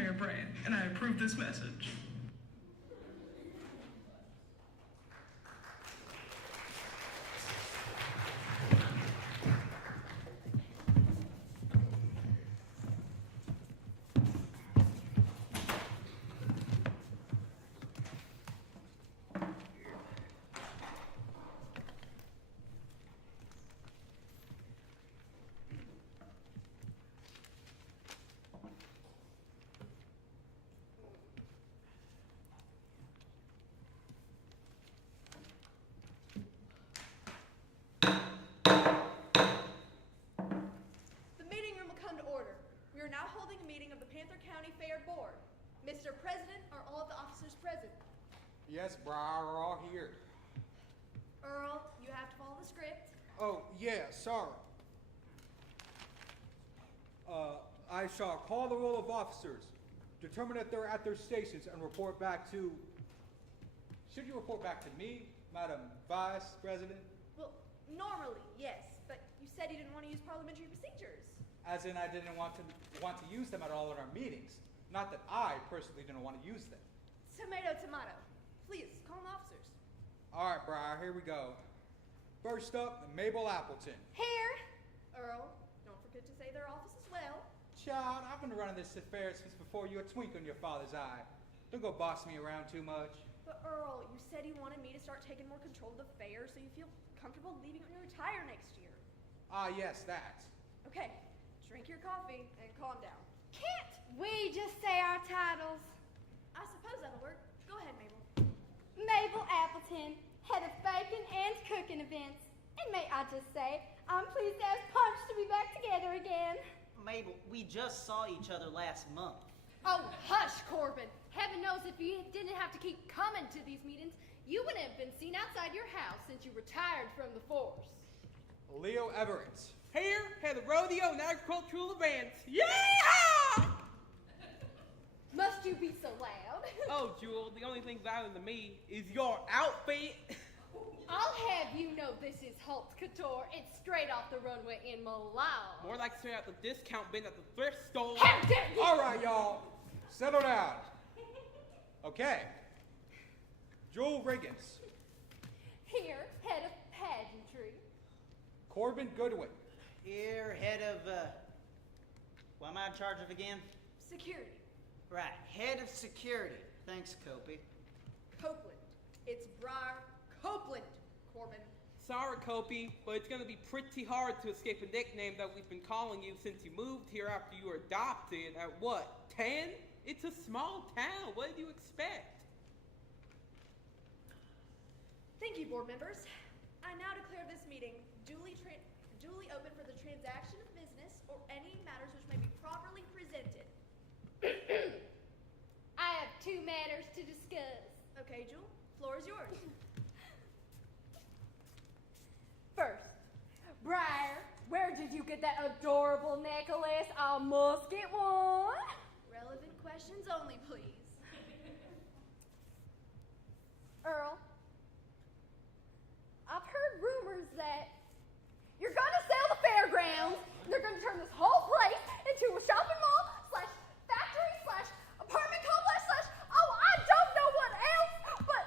Mayor Brand, and I approve this message. Mr. President, are all of the officers present? Yes, Briar, we're all here. Earl, you have to follow the script. Oh, yeah, sorry. I shall call the roll of officers, determine that they're at their stations, and report back to... Should you report back to me, Madam Vice President? Well, normally, yes, but you said you didn't want to use parliamentary procedures. As in I didn't want to use them at all in our meetings. Not that I personally didn't want to use them. Tomato, tomato. Please, call the officers. All right, Briar, here we go. First up, Mabel Appleton. Here. Earl, don't forget to say their office as well. Child, I've been running this affair since before you had a twinkle in your father's eye. Don't go boss me around too much. But Earl, you said you wanted me to start taking more control of the fair so you feel comfortable leaving when you retire next year. Ah, yes, that. Okay, drink your coffee and calm down. Can't we just say our titles? I suppose that'll work. Go ahead, Mabel. Mabel Appleton, head of baking and cooking events. And may I just say, I'm pleased as punch to be back together again. Mabel, we just saw each other last month. Oh, hush, Corbin. Heaven knows if you didn't have to keep coming to these meetings, you wouldn't have been seen outside your house since you retired from the force. Leo Everett. Here, head of rodeo and agricultural events. Yeah! Must you be so loud? Oh, Jewel, the only thing louder than me is your outfit. I'll have you know this is Holtz Couture. It's straight off the runway in Milan. More like straight out the discount bin at the thrift store. How dare you! All right, y'all. Settle down. Okay. Joel Riggins. Here, head of pageantry. Corbin Goodwin. Here, head of, what am I in charge of again? Security. Right, head of security. Thanks, Copey. Copeland. It's Briar Copeland, Corbin. Sorry, Copey, but it's going to be pretty hard to escape a nickname that we've been calling you since you moved here after you were adopted at what, 10? It's a small town. What did you expect? Thank you, board members. I now declare this meeting duly open for the transaction of business or any matters which may be properly presented. I have 2 matters to discuss. Okay, Jewel, floor is yours. First, Briar, where did you get that adorable necklace? I must get one. Relevant questions only, please. Earl, I've heard rumors that you're going to sell the fairgrounds. They're going to turn this whole place into a shopping mall / factory / apartment complex / oh, I don't know what else, but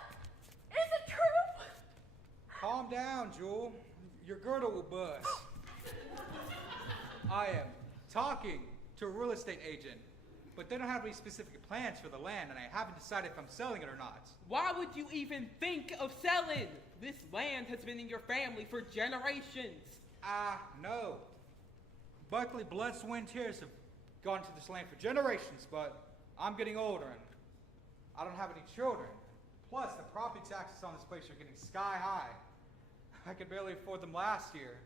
is it true? Calm down, Jewel. Your girdle will bust. I am talking to a real estate agent, but they don't have any specific plans for the land, and I haven't decided if I'm selling it or not. Why would you even think of selling? This land has been in your family for generations. No. Buckley blood, sweat, and tears have gone to this land for generations, but I'm getting older, and I don't have any children. Plus, the property taxes on this place are getting sky high. I could barely afford them last year.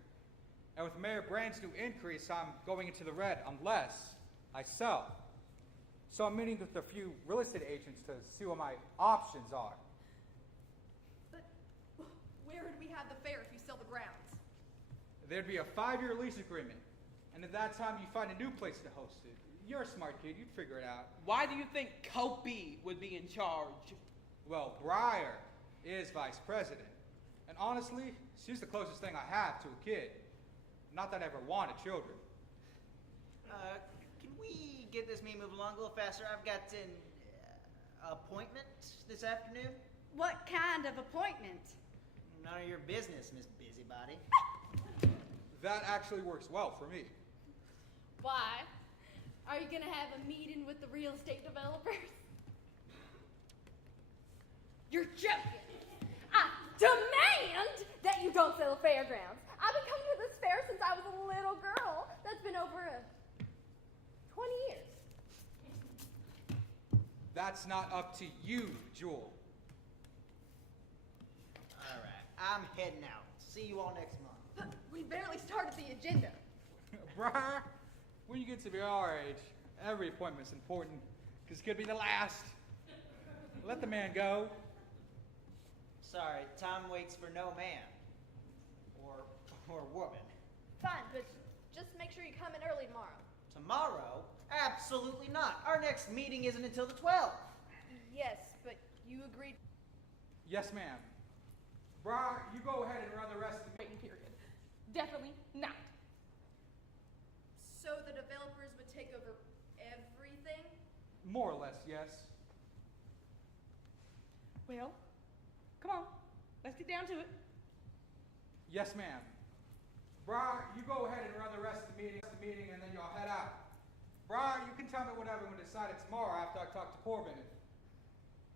And with Mayor Brand's new increase, I'm going into the red unless I sell. So I'm meeting with a few real estate agents to see what my options are. But where would we have the fair if you sell the grounds? There'd be a 5-year lease agreement, and at that time you find a new place to host it. You're a smart kid, you'd figure it out. Why do you think Copey would be in charge? Well, Briar is vice president, and honestly, she's the closest thing I have to a kid. Not that I ever wanted children. Can we could get this meeting moving along a little faster, I've got an appointment this afternoon. What kind of appointment? None of your business, Miss Busybody. That actually works well for me. Why? Are you gonna have a meeting with the real estate developers? You're joking. I demand that you don't sell the fairgrounds. I've been coming to this fair since I was a little girl. That's been over 20 years. That's not up to you, Jewel. All right, I'm heading out. See you all next month. But we barely started the agenda. Bruh, when you get to be our age, every appointment's important, because it could be the last. Let the man go. Sorry, time waits for no man. Or woman. Fine, but just make sure you come in early tomorrow. Tomorrow? Absolutely not. Our next meeting isn't until the 12th. Yes, but you agreed. Yes, ma'am. Bruh, you go ahead and run the rest of the Waiting period. Definitely not. So the developers would take over everything? More or less, yes. Well, come on. Let's get down to it. Yes, ma'am. Bruh, you go ahead and run the rest of the meeting, and then y'all head out. Bruh, you can tell me what everyone decided tomorrow after I talk to Corbin.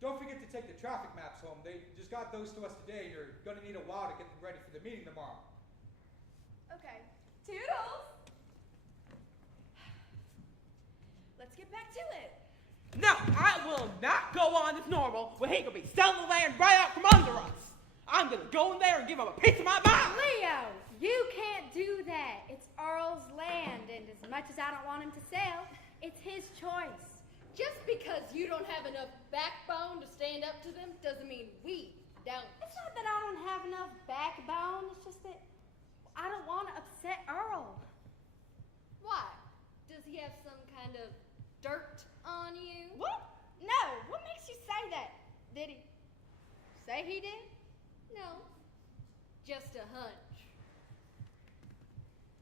Don't forget to take the traffic maps home. They just got those to us today, and you're gonna need a while to get them ready for the meeting tomorrow. Okay, Toodles! let's get back to it. No, I will not go on as normal when he could be selling the land right out from under us. I'm gonna go in there and give him a piece of my mind. Leo, you can't do that. It's Earl's land, and as much as I don't want him to sell, it's his choice. Just because you don't have enough backbone to stand up to them doesn't mean we don't. It's not that I don't have enough backbone, it's just that I don't want to upset Earl. Why? Does he have some kind of dirt on you? What? No, what makes you say that? Did he say he did? No, just a hunch.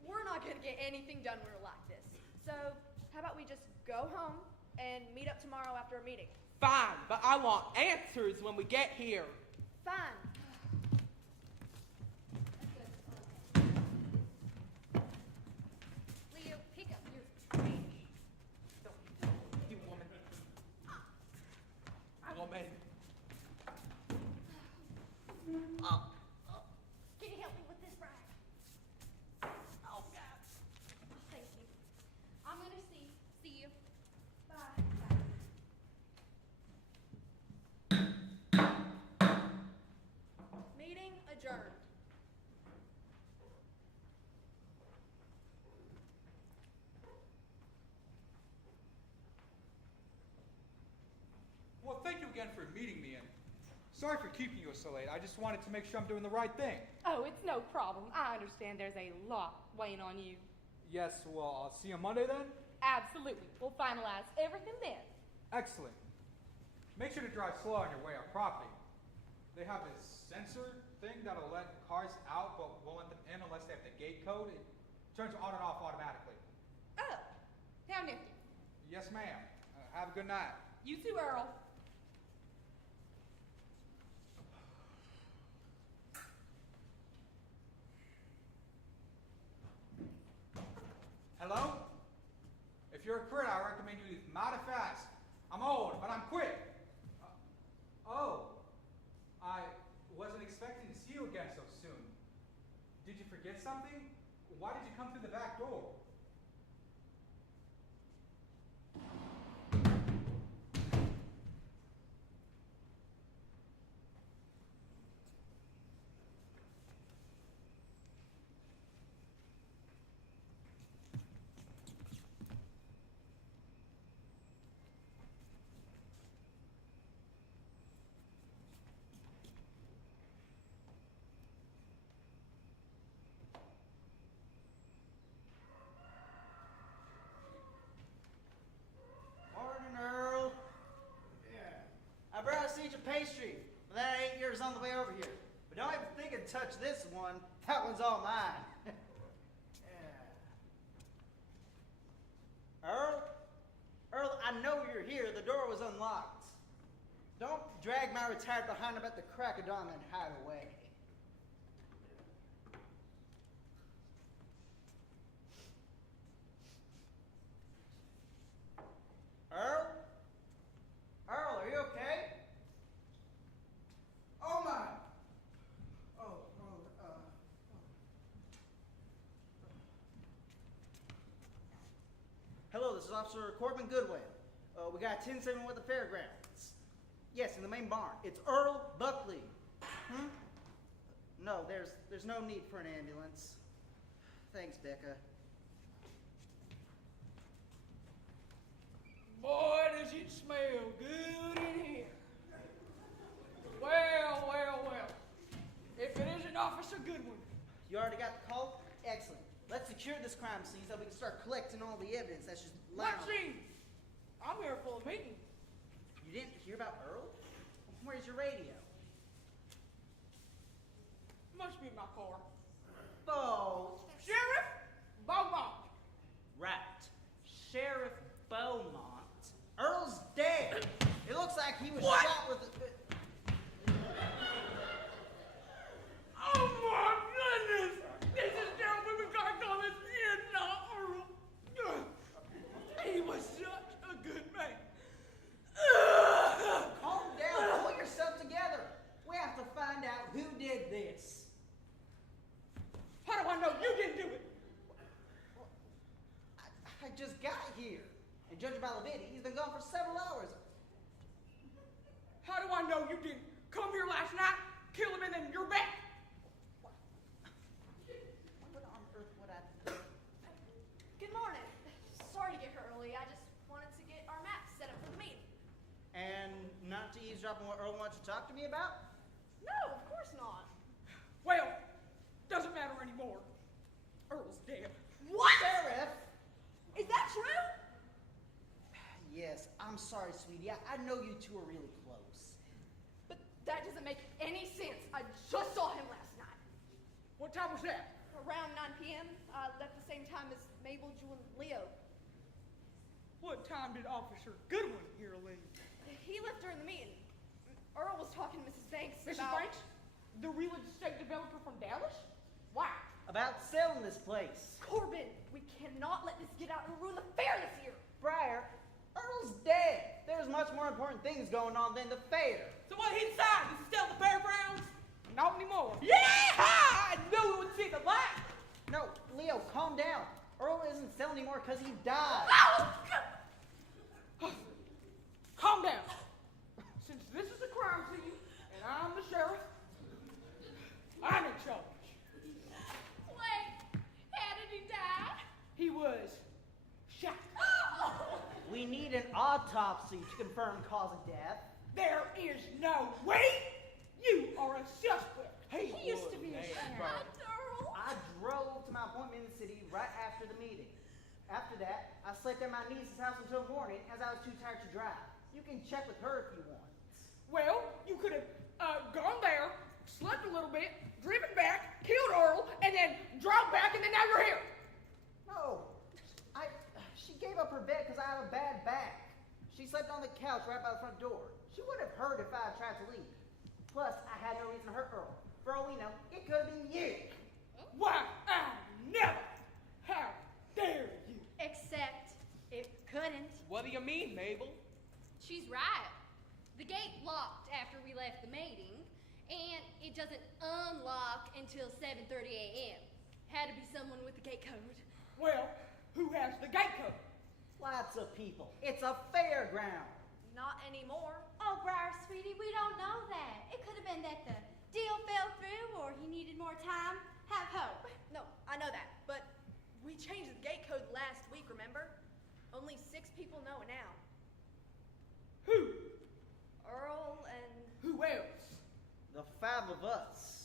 We're not gonna get anything done when we're like this. So, how about we just go home and meet up tomorrow after a meeting? Fine, but I want answers when we get here. Fine. Leo, pick up your trash. You woman. Woman. Can you help me with this, Brian? Oh, God. Thank you. I'm gonna see you. Bye. Meeting adjourned. Well, thank you again for meeting me, and sorry for keeping you so late. I just wanted to make sure I'm doing the right thing. Oh, it's no problem. I understand there's a lot weighing on you. Yes, well, I'll see you Monday then? Absolutely. We'll finalize everything then. Excellent. Make sure to drive slow on your way up property. They have this sensor thing that'll let cars out but won't let them in unless they have the gate code. It turns on and off automatically. Oh, how nifty. Yes, ma'am. Have a good night. You too, Earl. Hello? If you're a critter, I recommend you leave mighty fast. I'm old, but I'm quick. Oh, I wasn't expecting to see you again so soon. Did you forget something? Why did you come through the back door? Morning, Earl. Yeah. I brought a siege of pastry. But that ain't yours on the way over here. But don't even think of touch this one. That one's all mine. Yeah. Earl, here, the door was unlocked. Don't drag my retired behind up at the crack of dawn and hide away. Earl? Earl, are you okay? Oh my! Hello, this is Officer Corbin Goodwin. We got 10-7 with the fairgrounds. Yes, in the main barn. It's Earl Buckley. No, there's no need for an ambulance. Thanks, Becca. Boy, does it smell good in here. Well, well, well. If it isn't Officer Goodwin. You already got the call? Excellent. Let's secure this crime scene so we can start collecting all the evidence that's just lying. What scene? I'm here for a meeting. You didn't hear about Earl? Where's your radio? Must be in my car. Bo. Sheriff Beaumont. Right. Sheriff Beaumont. Earl's dead. It looks like he was What? shot with a... Oh my goodness! This is terrible. We gotta call this in, not Earl. He was such a good man. Calm down. Pull yourself together. We have to find out who did this. How do I know you didn't do it? I just got here. And judging by the video, he's been gone for several hours. How do I know you didn't come here last night, kill him, and then you're back? What on earth would I do? Good morning. Sorry to get here early. I just wanted to get our maps set up for the meeting. And not to eavesdrop on what Earl wants to talk to me about? No, of course not. Well, doesn't matter anymore. Earl's dead. What? Sheriff! Is that true? Yes, I'm sorry, sweetie. I know you two are really close. But that doesn't make any sense. I just saw him last night. What time was that? Around 9 p.m. Left the same time as Mabel, Jewel, and Leo. What time did Officer Goodwin here leave? He left during the meeting. Earl was talking to Mrs. Banks Mrs. about... Banks? The real estate developer from Dallas? Why? About selling this place. Corbin, we cannot let this get out and ruin the fair this year. Briar, Earl's dead. There's much more important things going on than the fair. So what he decided? Is he still at the fairgrounds? Not anymore. Yeah! I knew it would see the light. No, Leo, calm down. Earl isn't selling anymore because he died. Calm down. Since this is a crime scene and I'm the sheriff, I'm in charge. Wait, how did he die? He was shot. We need an autopsy to confirm cause of death. There is no way you are a suspect. He used to be a sheriff. Earl. I drove to my appointment in the city right after the meeting. After that, I slept at my niece's house until morning as I was too tired to drive. You can check with her if you want. Well, you could have gone there, slept a little bit, driven back, killed Earl, and then drove back, and then now you're here. No, she gave up her bed because I have a bad back. She slept on the couch right by the front door. She would have heard if I had tried to leave. Plus, I had no reason to hurt Earl. For all we know, it could have been you. Why, I never. How dare you? Except it couldn't. What do you mean, Mabel? She's right. The gate locked after we left the meeting, and it doesn't unlock until 7:30 a.m. Had to be someone with the gate code. Well, who has the gate code? Lots of people. It's a fairground. Not anymore. Oh, Briar, sweetie, we don't know that. It could have been that the deal fell through or he needed more time. Have hope. No, I know that, but we changed the gate code last week, remember? Only 6 people know it now. Who? Earl and... Who else? The 5 of us.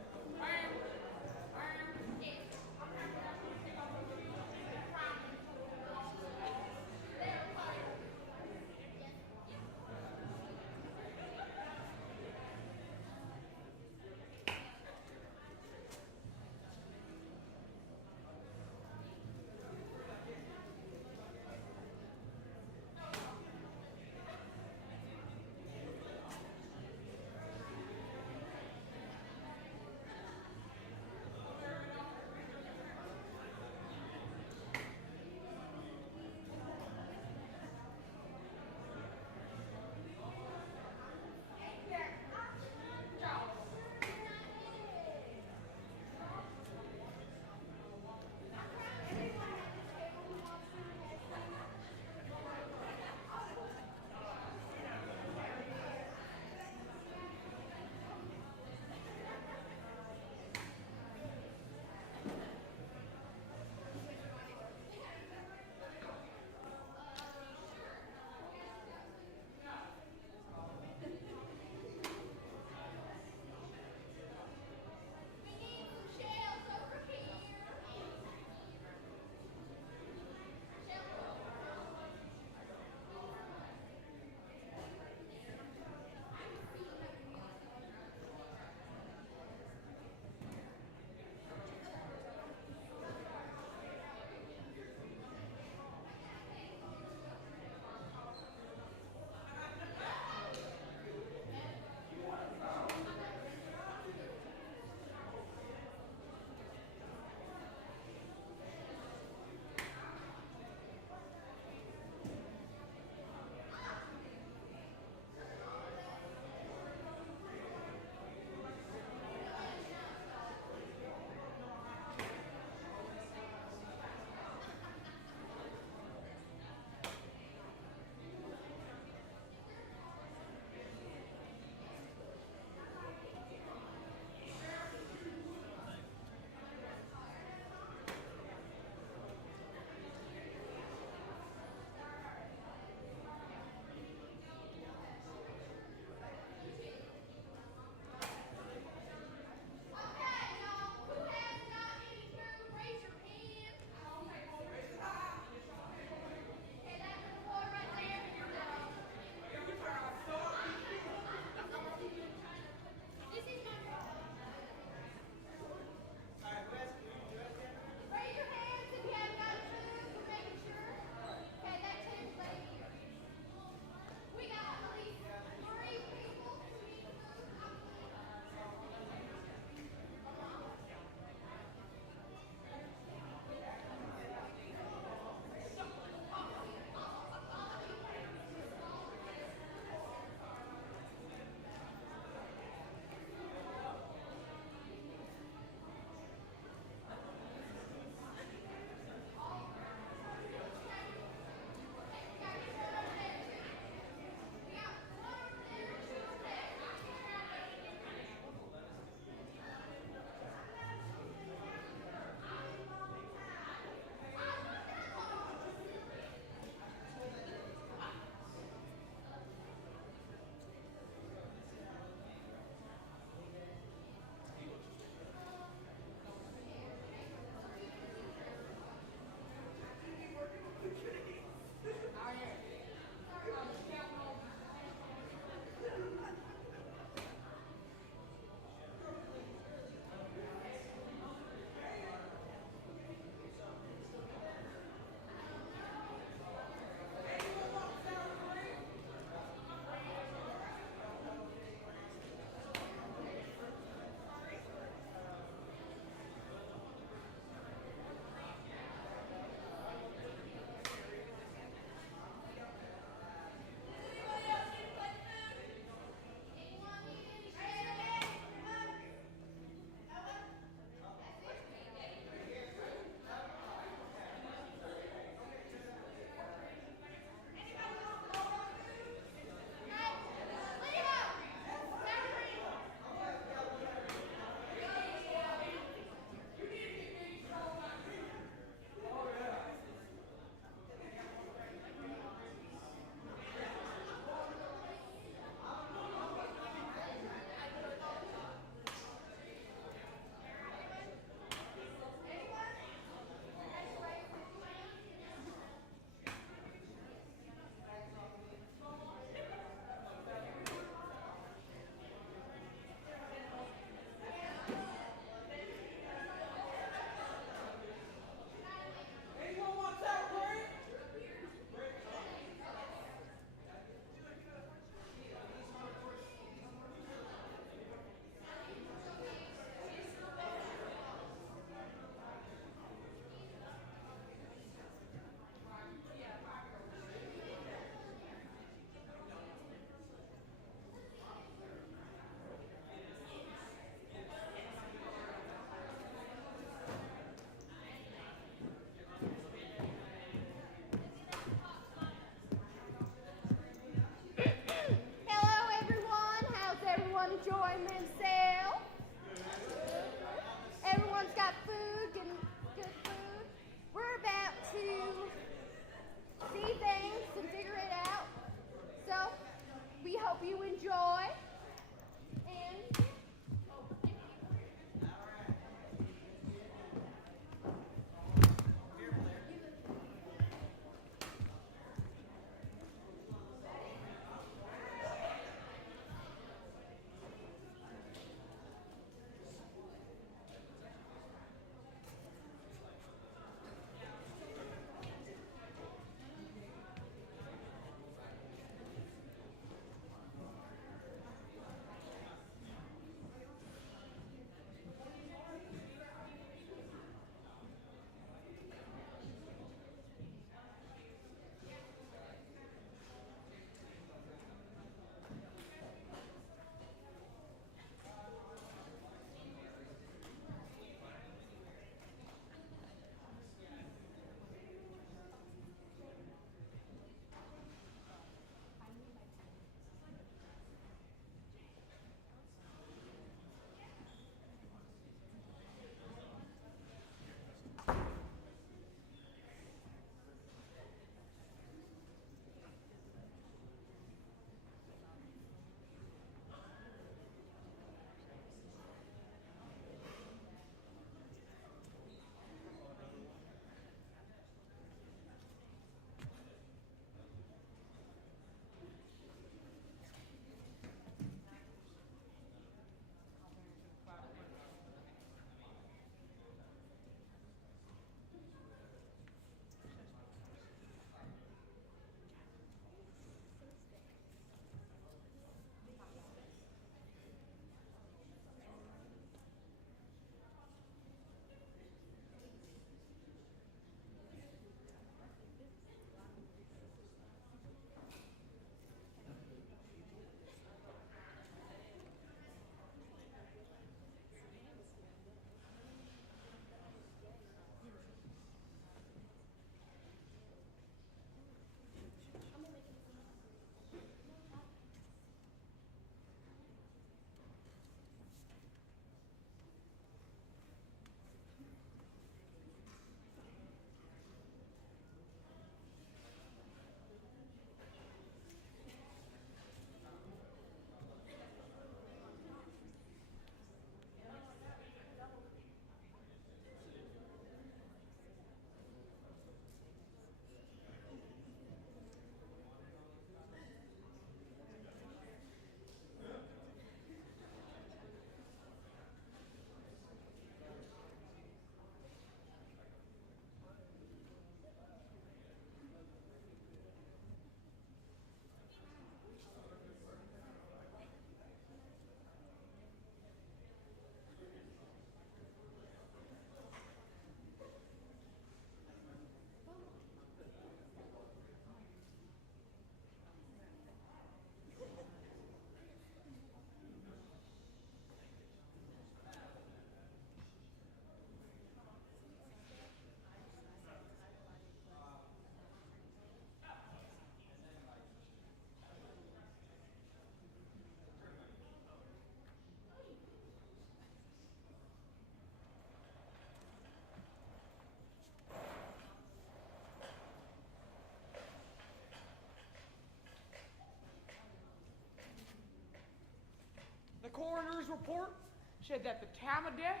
coroner's report said that the time of death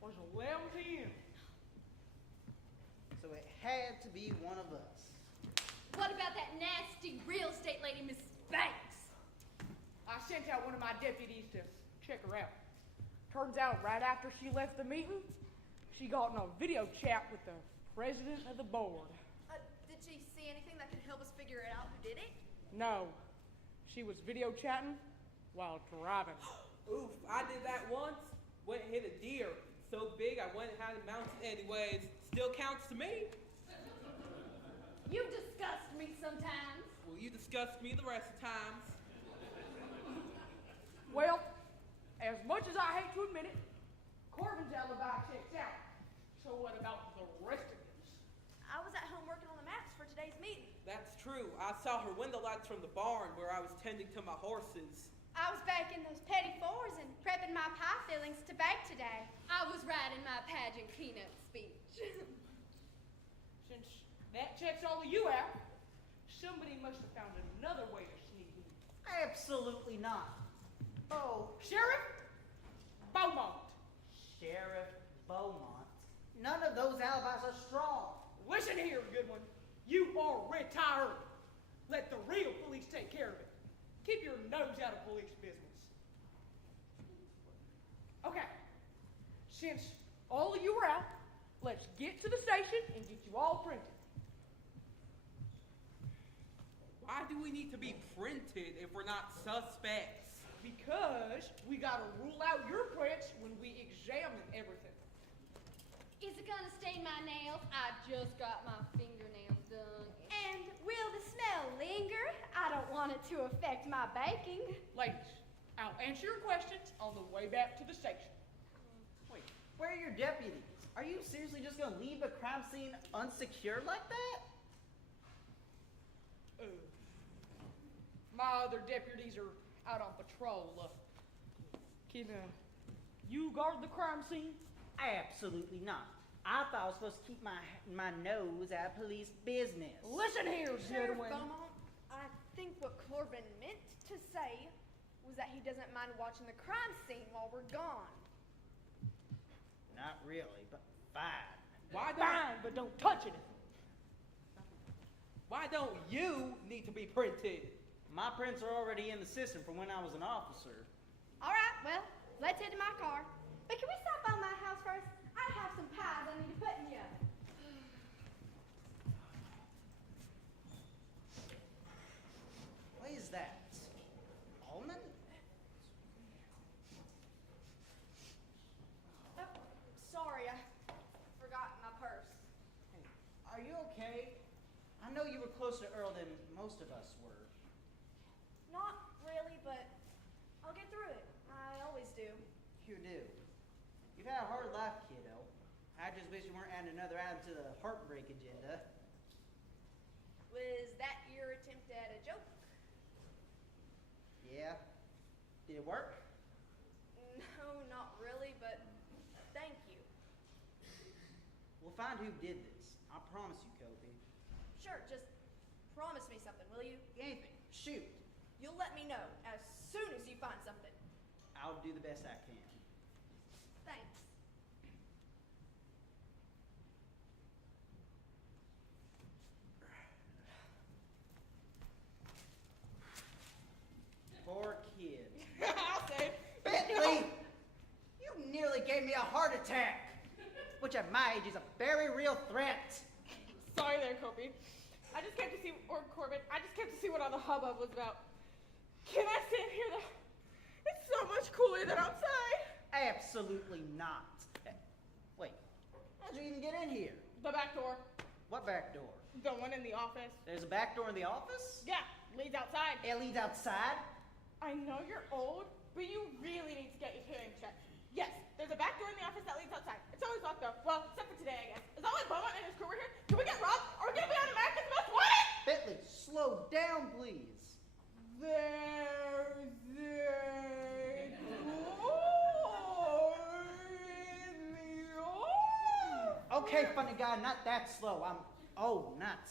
was 11 p.m. So it had to be one of us. What about that nasty real estate lady, Mrs. Banks? I sent out one of my deputies to check her out. Turns out right after she left the meeting, she got in a video chat with the president of the board. Did she see anything that could help us figure it out who did it? No, she was video chatting while driving. Oof, I did that once. Went and hit a deer. So big I went and had it mounted anyways. Still counts to me. You disgust me sometimes. Well, you disgust me the rest of times. Well, as much as I hate to admit it, Corbin's alibi checks out. So what about the rest of us? I was at home working on the maps for today's meeting. That's true. I saw her window lights from the barn where I was tending to my horses. I was baking those petty fours and prepping my pie fillings to bake today. I was writing my pageant keynote speech. Since that checks all of you out, somebody must have found another way to sneak in. Absolutely not. Oh, Sheriff Beaumont. Sheriff Beaumont. None of those alibis are strong. Listen here, good one. You are retired. Let the real police take care of it. Keep your nose out of police business. Okay. Since all of you are out, let's get to the station and get you all printed. Why do we need to be printed if we're not suspects? Because we gotta rule out your prints when we examine everything. Is it gonna stain my nails? I just got my fingernails done. And will the smell linger? I don't want it to affect my baking. Ladies, I'll answer your questions on the way back to the station. Wait, where are your deputies? Are you seriously just gonna leave a crime scene unsecured like that? My other deputies are out on patrol. Can you guard the crime scene? Absolutely not. I thought I was supposed to keep my nose out of police business. Listen here, Sheriff Goodwin. Beaumont, I think what Corbin meant to say was that he doesn't mind watching the crime scene while we're gone. Not really, but fine. Fine, but don't touch it. Why don't you need to be printed? My prints are already in the system from when I was an officer. All right, well, let's head to my car. But can we stop by my house first? I have some pies I need to put in the oven. What is that? Almond? Oh, sorry, I forgot my purse. Hey, are you okay? I know you were closer to Earl than most of us were. Not really, but I'll get through it. I always do. You do. You've had a hard life, kiddo. I just wish you weren't adding another item to the heartbreak agenda. Was that your attempt at a joke? Yeah. Did it work? No, not really, but thank you. We'll find who did this. I promise you, Kobe. Sure, just promise me something, will you? Anything. Shoot. You'll let me know as soon as you find something. I'll do the best I can. Thanks. Poor kid. I'll say it. Bentley! You nearly gave me a heart attack, which at my age is a very real threat. Sorry there, Kobe. I just came to see, or Corbin, I just came to see what all the hubbub was about. Can I stand here though? It's so much cooler than outside. Absolutely not. Wait, how'd you even get in here? The back door. What back door? The one in the office. There's a back door in the office? Yeah, leads outside. It leads outside? I know you're old, but you really need to get your hearing checked. Yes, there's a back door in the office that leads outside. It's always locked though. Well, except for today, I guess. Is all Beaumont and his crew were here? Can we get robbed? Are we gonna be on America's Most Wanted? Bentley, slow down, please. There's a door in the office. Okay, funny guy, not that slow. Not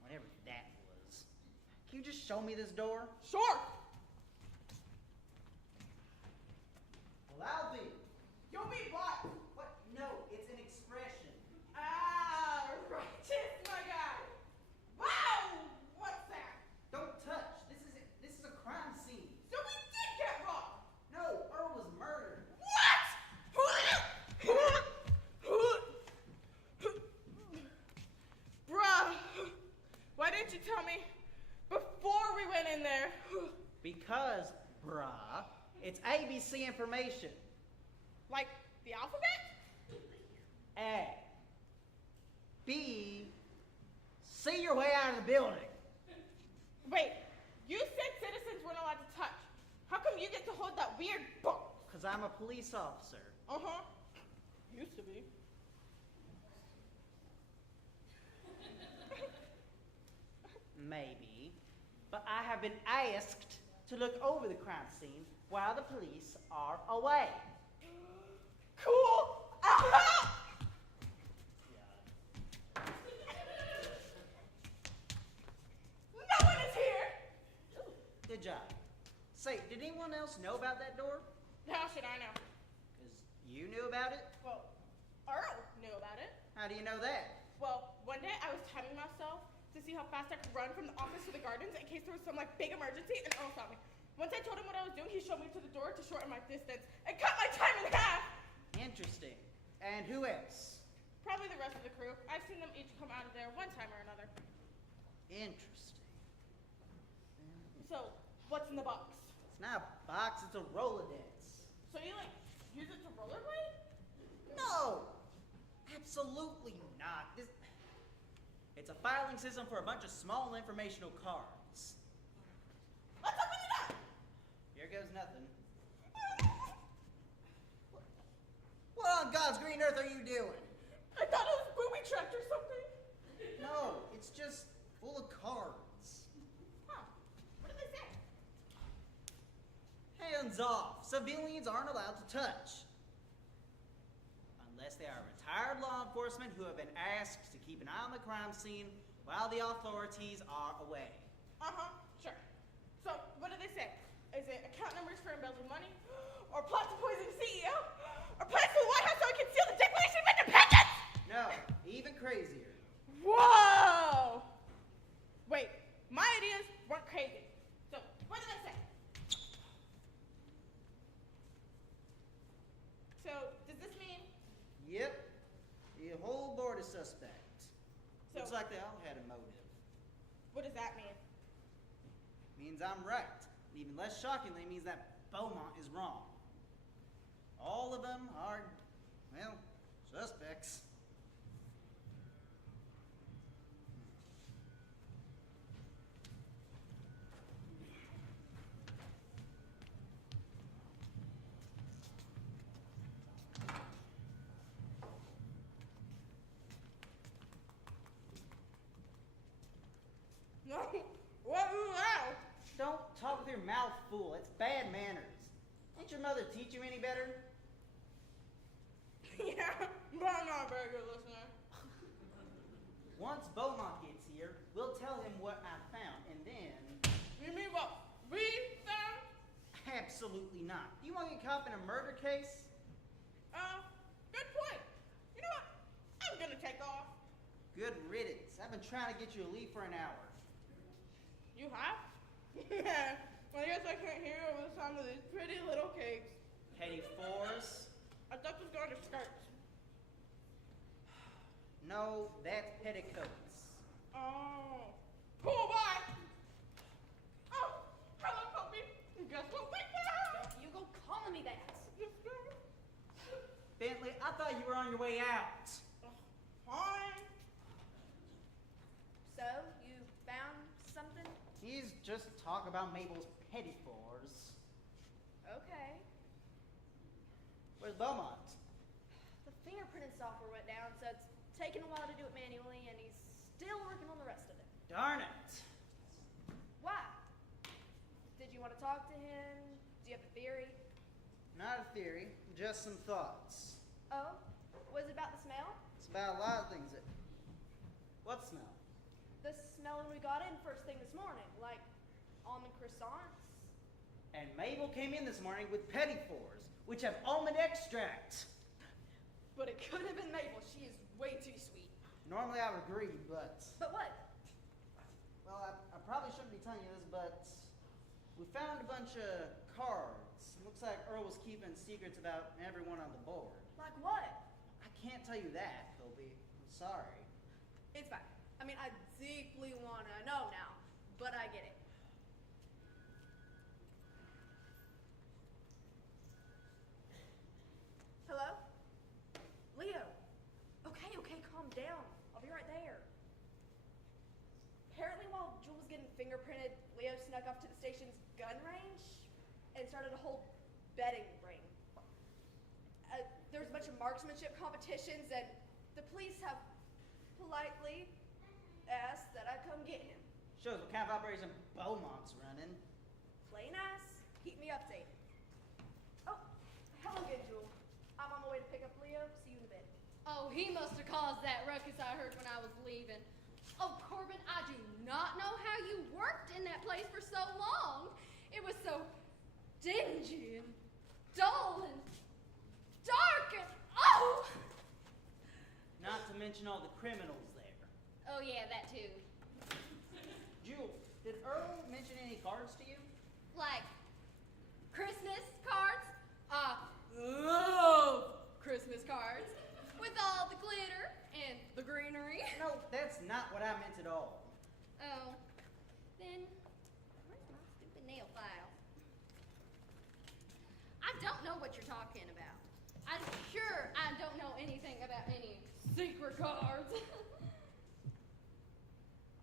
whatever that was. Can you just show me this door? Sure. I'll be. You'll be what? What? No, it's an expression. Ah, righteous, my guy. Wow, what's that? Don't touch. This is a crime scene. So we did get robbed. No, Earl was murdered. Bruh, why didn't you tell me before we went in there? Because, bruh, it's ABC information. Like the alphabet? A. B. See your way out of the building. Wait, you said citizens weren't allowed to touch. How come you get to hold that weird book? Because I'm a police officer. Uh-huh. Used to be. Maybe. But I have been asked to look over the crime scene while the police are away. Cool. Aha! No one is here. Good job. Say, did anyone else know about that door? How should I know? Because you knew about it? Well, Earl knew about it. How do you know that? Well, one day I was timing myself to see how fast I could run from the office to the gardens in case there was some big emergency, and Earl saw me. Once I told him what I was doing, he showed me to the door to shorten my distance and cut my time in half. Interesting. And who else? Probably the rest of the crew. I've seen them each come out of there one time or another. Interesting. So, what's in the box? It's not a box, it's a Rolodex. So you use it to rollerblade? No! Absolutely not. It's a filing system for a bunch of small informational cards. Let's open it up! Here goes nothing. What on God's green earth are you doing? I thought it was booby trapped or something. No, it's just full of cards. Huh. What did they say? Hands off. Civilians aren't allowed to touch. Unless they are retired law enforcement who have been asked to keep an eye on the crime scene while the authorities are away. Uh-huh, sure. So, what did they say? Is it account numbers for embezzled money? Or plot to poison the CEO? Or plans for the White House so I can steal the Declaration of Independence? No, even crazier. Whoa! Wait, my ideas weren't crazy. So, what did they say? So, does this mean... Yep, the whole board is suspect. So, Looks like they all had a motive. what does that mean? Means I'm right. And even less shockingly, means that Beaumont is wrong. All of them are, well, suspects. No. What now? Don't talk with your mouth full. It's bad manners. Didn't your mother teach you any better? Yeah, but I'm not a very good listener. Once Beaumont gets here, we'll tell him what I found, and then... You mean what we found? Absolutely not. Do you want to get caught in a murder case? Good point. You know what? I'm gonna take off. Good riddance. I've been trying to get you to leave for an hour. You have? Yeah. Well, I guess I can't hear over the sound of these pretty little cakes. Petty fours? I thought this was going to skirts. No, that's petticoats. Oh. Cool, bye. Oh, hello, puppy. Guess what we found? You go calling me that. Bentley, I thought you were on your way out. Fine. So, you found something? He's just talk about Mabel's petty fours. Okay. Where's Beaumont? The fingerprinting software went down, so it's taken a while to do it manually, and he's still working on the rest of it. Darn it. Why? Did you want to talk to him? Do you have a theory? Not a theory, just some thoughts. Oh? Was it about the smell? It's about a lot of things that... What smell? The smell when we got in first thing this morning, like almond croissants. And Mabel came in this morning with petty fours. which have almond extract. But it could have been Mabel. She is way too sweet. Normally I would agree, but... But what? Well, I probably shouldn't be telling you this, but we found a bunch of cards. Looks like Earl was keeping secrets about everyone on the board. Like what? I can't tell you that, Kobe. I'm sorry. It's fine. I mean, I deeply want to know now, but I get it. Hello? Leo? Okay, calm down. I'll be right there. Apparently, while Jewel was getting fingerprinted, Leo snuck off to the station's gun range and started a whole betting ring. There was a bunch of marksmanship competitions, and the police have politely asked that I come get him. Shows what kind of operation Beaumont's running. Play nice, keep me updated. Oh, hello again, Jewel. I'm on my way to pick up Leo. See you in a bit. Oh, he must have caused that ruckus I heard when I was leaving. Oh, Corbin, I do not know how you worked in that place for so long. It was so dingy and dull and dark and oh! Not to mention all the criminals there. Oh yeah, that too. Jewel, did Earl mention any cards to you? Like Christmas cards. I love Christmas cards with all the glitter and the greenery. No, that's not what I meant at all. Oh, then where's my stupid nail file? I don't know what you're talking about. I'm sure I don't know anything about any secret cards.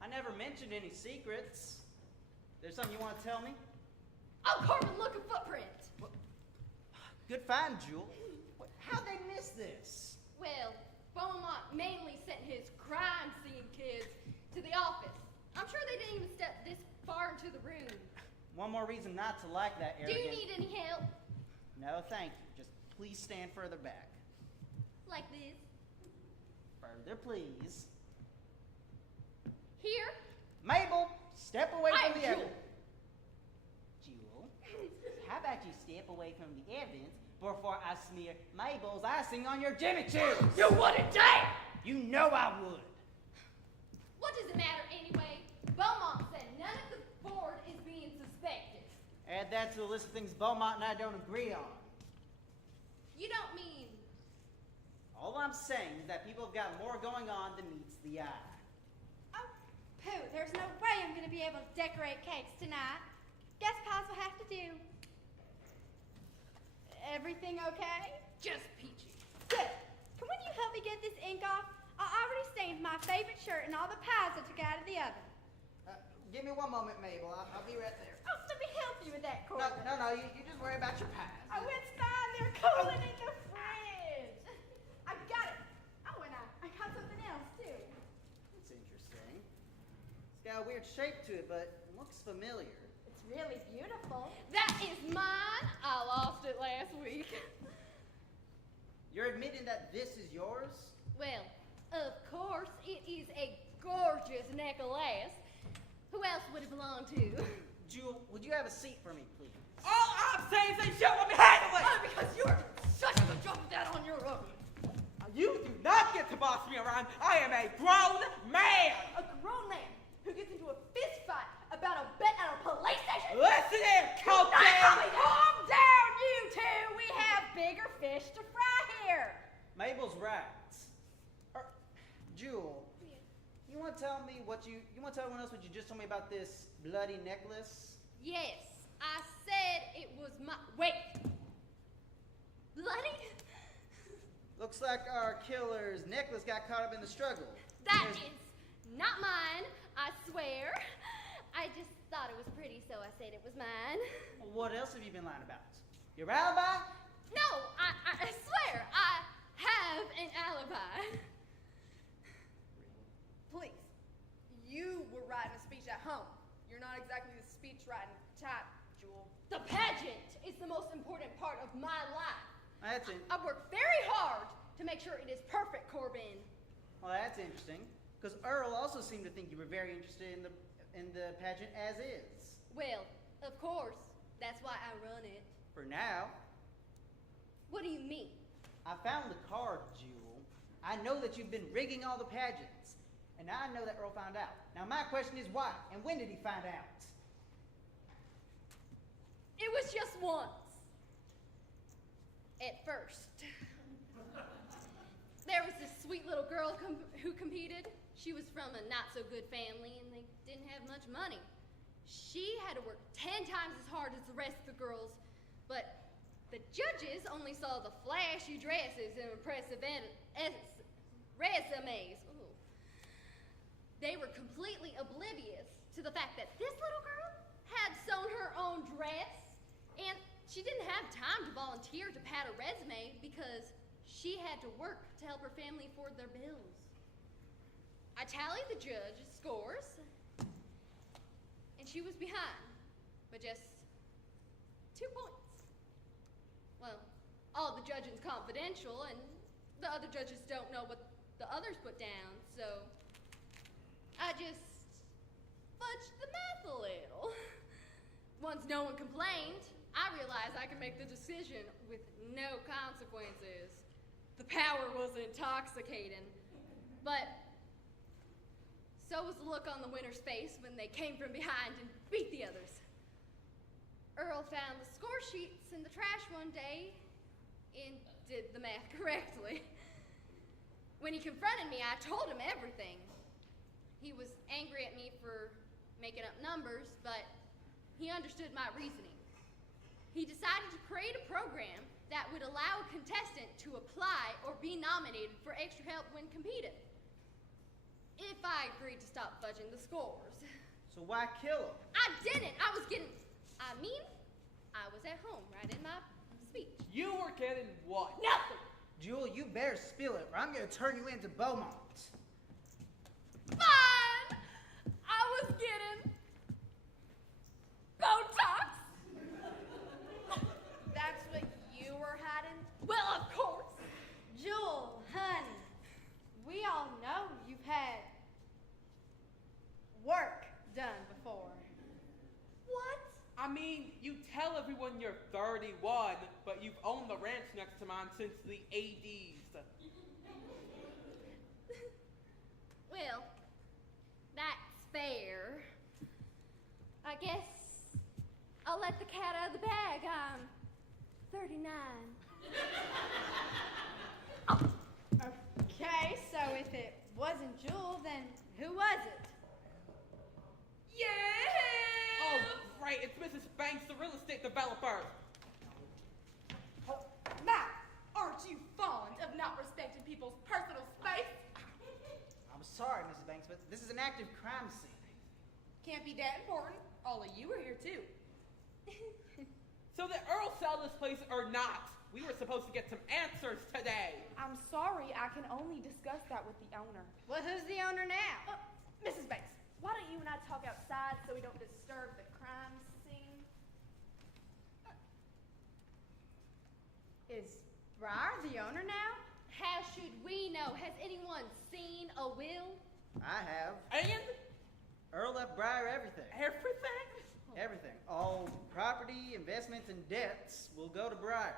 I never mentioned any secrets. There's something you want to tell me? Oh, Corbin, look, a footprint. Good find, Jewel. How'd they miss this? Well, Beaumont mainly sent his crime scene kids to the office. I'm sure they didn't even step this far into the room. One more reason not to like that Do arrogant... you need any help? No, thank you. Just please stand further back. Like this? Further, please. Here? Mabel, step away I'm from the Jewel. evidence. Jewel, how about you step away from the evidence before I smear Mabel's icing on your Jimmy Choo? You wouldn't dare! You know I would. What does it matter anyway? Beaumont said none of the board is being suspected. Add that to the list of things Beaumont and I don't agree on. You don't mean... All I'm saying is that people have got more going on than meets the eye. Oh, pooh, there's no way I'm going to be able to decorate cakes tonight. Guess Pies will have to do. Everything okay? Just peachy. Good. Can one of you help me get this ink off? I already stained my favorite shirt and all the pies I took out of the oven. Give me 1 moment, Mabel. I'll be right there. Oh, let me help you with that, No, Corbin. no, you just worry about your pies. Oh, it's fine. They're cooling in the fridge. I got it. Oh, and I got something else, too. It's interesting. It's got a weird shape to it, but it looks familiar. It's really beautiful. That is mine. I lost it last week. You're admitting that this is yours? Well, of course, it is a gorgeous necklace. Who else would it belong to? Jewel, would you have a seat for me, please? All I'm saying is, shut let me handle it. Oh, because you're such a good job of that on your own. You do not get to boss me around. I am a grown man. A grown man who gets into a fist fight about a bet at a police station? Listen here, Calm Copeland. down, you two! We have bigger fish to fry here! Mabel's right. Jewel, you want to tell me you want to tell everyone else what you just told me about this bloody necklace? Yes, I said it was my... Wait. Bloody? Looks like our killer's necklace got caught up in the struggle. That is not mine, I swear. I just thought it was pretty, so I said it was mine. What else have you been lying about? Your alibi? No, I swear, I have an alibi. Please, you were writing a speech at home. You're not exactly the speech-writing type, Jewel. The pageant is the most important part of my life. That's it. I work very hard to make sure it is perfect, Corbin. Well, that's interesting. Because Earl also seemed to think you were very interested in the pageant as is. Well, of course, that's why I run it. For now. What do you mean? I found the card, Jewel. I know that you've been rigging all the pageants. And I know that Earl found out. Now my question is why? And when did he find out? It was just once. At first. There was this sweet little girl who competed. She was from a not-so-good family, and they didn't have much money. She had to work 10 times as hard as the rest of the girls, but the judges only saw the flashy dresses and impressive resumes. Ooh. They were completely oblivious to the fact that this little girl had sewn her own dress, and she didn't have time to volunteer to pad a resume because she had to work to help her family afford their bills. I tallied the judges' scores, and she was behind by just 2 points. Well, all the judging's confidential, and the other judges don't know what the others put down, so I just fudged the math a little. Once no one complained, I realized I could make the decision with no consequences. The power was intoxicating, but so was the look on the winner's face when they came from behind and beat the others. Earl found the score sheets in the trash one day and did the math correctly. When he confronted me, I told him everything. He was angry at me for making up numbers, but he understood my reasoning. He decided to create a program that would allow a contestant to apply or be nominated for extra help when competing, if I agreed to stop fudging the scores. So why kill him? I didn't. I was at home writing my speech. You were getting what? Nothing. Jewel, you better spill it, or I'm gonna turn you into Beaumont. Fine. I was getting Botox. That's what you were hiding? Well, of course. Jewel, honey, we all know you've had work done before. What? I mean, you tell everyone you're 31, but you've owned the ranch next to mine since the 80s. Well, that's fair. I guess I'll let the cat out of the bag. I'm 39. Okay, so if it wasn't Jewel, then who was it? Yeah! Oh, great, it's Mrs. Banks, the real estate developer. Matt, aren't you fond of not respecting people's personal space? I'm sorry, Mrs. Banks, but this is an active crime scene. Can't be that important. All of you are here too. So did Earl sell this place or not? We were supposed to get some answers today. I'm sorry, I can only discuss that with the owner. Well, who's the owner now? Mrs. Banks, why don't you and I talk outside so we don't disturb the crime scene? Is Briar the owner now? How should we know? Has anyone seen a will? I have. And Earl left Briar everything. everything? Everything. All property, investments, and debts will go to Briar.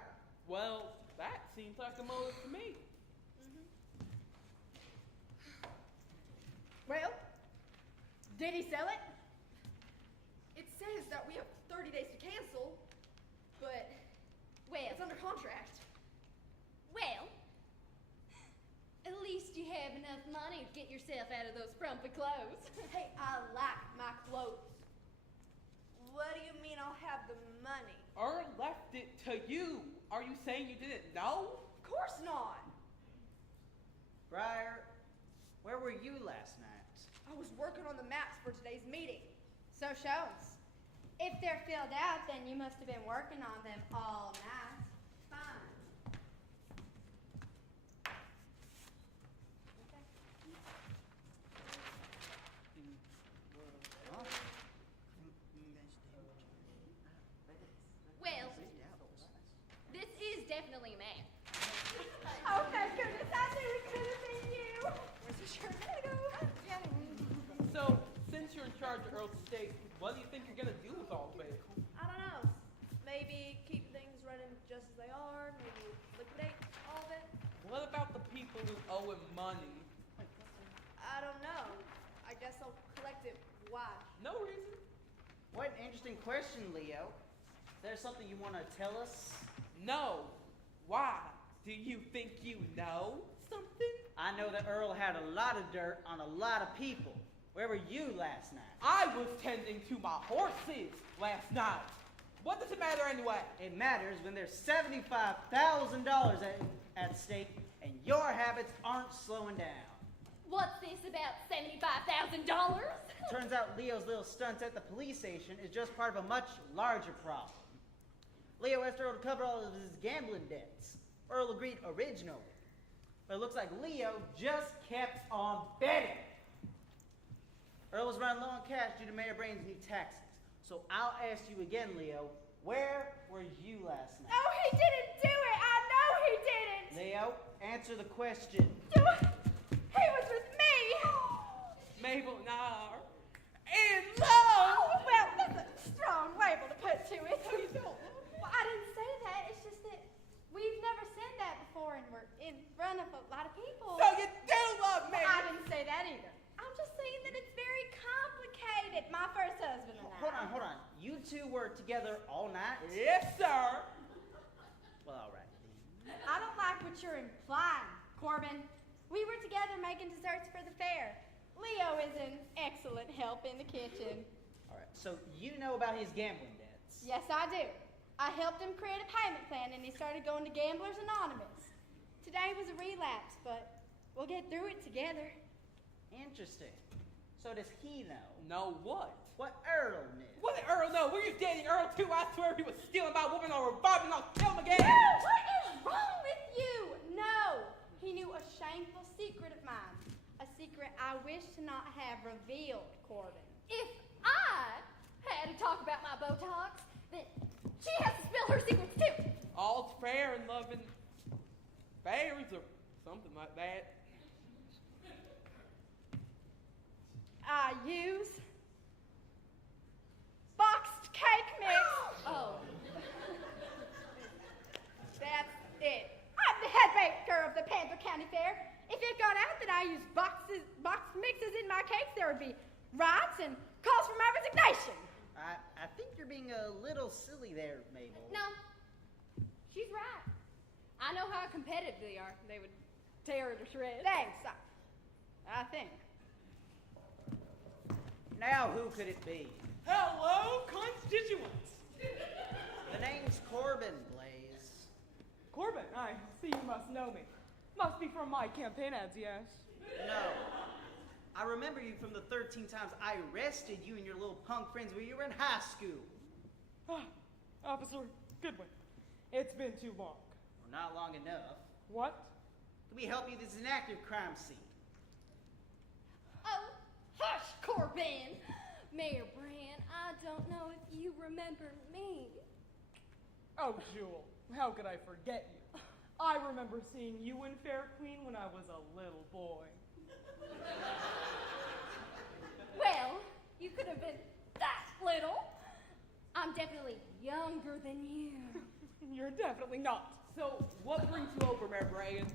Well, that seems like a motive to me. Well, did he sell it? It says that we have 30 days to cancel, but Well, it's under contract. well, at least you have enough money to get yourself out of those frumpy clothes. Hey, I like my clothes. What do you mean I'll have the money? Earl left it to you. Are you saying you didn't know? Of course not. Briar, where were you last night? I was working on the maps for today's meeting. So show us. If they're filled out, then you must have been working on them all night. Fine. Well, this is definitely a map. Oh, thank goodness, I knew it could have been you. Where's the shirt gonna go? So, since you're in charge of Earl's estate, what do you think you're gonna do with all of it? I don't know. Maybe keep things running just as they are. Maybe money? I don't know. I guess I'll collect it. Why? No reason. What an interesting question, Leo. Is there something you want to tell us? No. Why? Do you think you know something? I know that Earl had a lot of dirt on a lot of people. Where were you last night? I was tending to my horses last night. What does it matter anyway? It matters when there's $75,000 at stake and your habits aren't slowing down. What's this about $75,000? Turns out Leo's little stunts at the police station is just part of a much larger problem. Leo asked Earl to cover all of his gambling debts. Earl agreed originally. But it looks like Leo just kept on betting. Earl was running low on cash due to Mayor Brain's new taxes. So I'll ask you again, Leo, where were you last night? Oh, he didn't do it. I know he didn't. Leo, answer the question. He was with me. Mabel and I are in love. Oh, well, that's a strong label to put to it. How you feel? Well, I didn't say that. It's just that we've never said that before, and we're in front of a lot of people. So you do love me. I didn't say that either. I'm just saying that it's very complicated. My first husband and I. Hold on. You two were together all night? Yes, sir. Well, all right. I don't like what you're implying, Corbin. We were together making desserts for the fair. Leo is an excellent help in the kitchen. All right. So you know about his gambling debts? Yes, I do. I helped him create a payment plan, and he started going to Gamblers Anonymous. Today was a relapse, but we'll get through it together. Interesting. So does he know? Know what? What Earl knew? What did Earl know? Were you dating Earl too? I swear he was stealing my woman or robbing. I'll kill him again. What is wrong with you? No, he knew a shameful secret of mine. A secret I wish to not have revealed, Corbin. If I had to talk about my Botox, then she has to spill her secrets too. All's fair in love and fairies or something like that. I use boxed cake mix. Oh. That's it. I'm the head baker of the Panther County Fair. If it got out that I use boxed mixes in my cakes, there would be riots and calls for my resignation. I think you're being a little silly there, Mabel. No, she's right. I know how competitive they are. They would tear her to shreds. Thanks, I think. Now who could it be? Hello, constituents. The name's Corbin, Blaze. Corbin, I see you must know me. Must be from my campaign ads, yes? No. I remember you from the 13 times I arrested you and your little punk friends when you were in high school. Ah, Officer Goodwin, it's been too long. Or not long enough. What? Can we help you? This is an active crime scene. Oh, hush, Corbin. Mayor Brand, I don't know if you remember me. Oh, Jewel, how could I forget you? I remember seeing you in Fair Queen when I was a little boy. Well, you could have been that little. I'm definitely younger than you. You're definitely not. So, what brings you over, Mayor Brand?